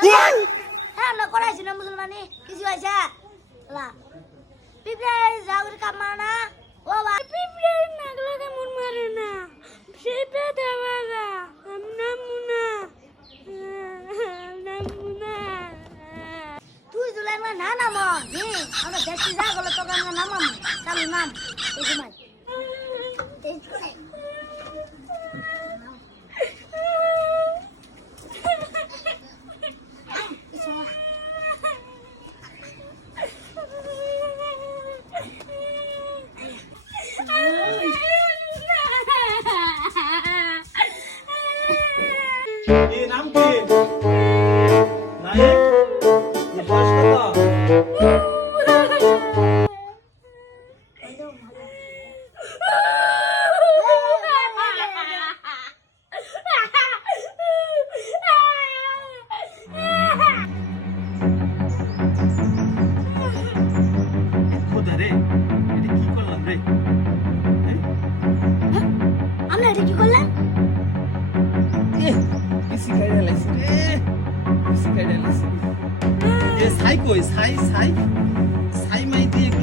হ্যাঁ আমরা করাইছি না মুসলমানি কিছু হয়েছে পিঁপড়ে যাওয়ার কাম মারে না ও পিঁপড়ে নাগলা কেমন মারে না সেটা দেওয়া নামুনা নামুনা তুই জুলাই না নাম আমরা দেখছি যা গেল তোকে আমরা নামাম চালু নাম এই সময় এই নাম কি নায়ক এই বয়স কত খোদা রে এটা কি করলাম রে আমরা এটা কি করলাম বেশি খাইয়া লাগছে রে বেশি খাইয়া লাগছে এ সাই কই সাই সাই সাই মাই দিয়ে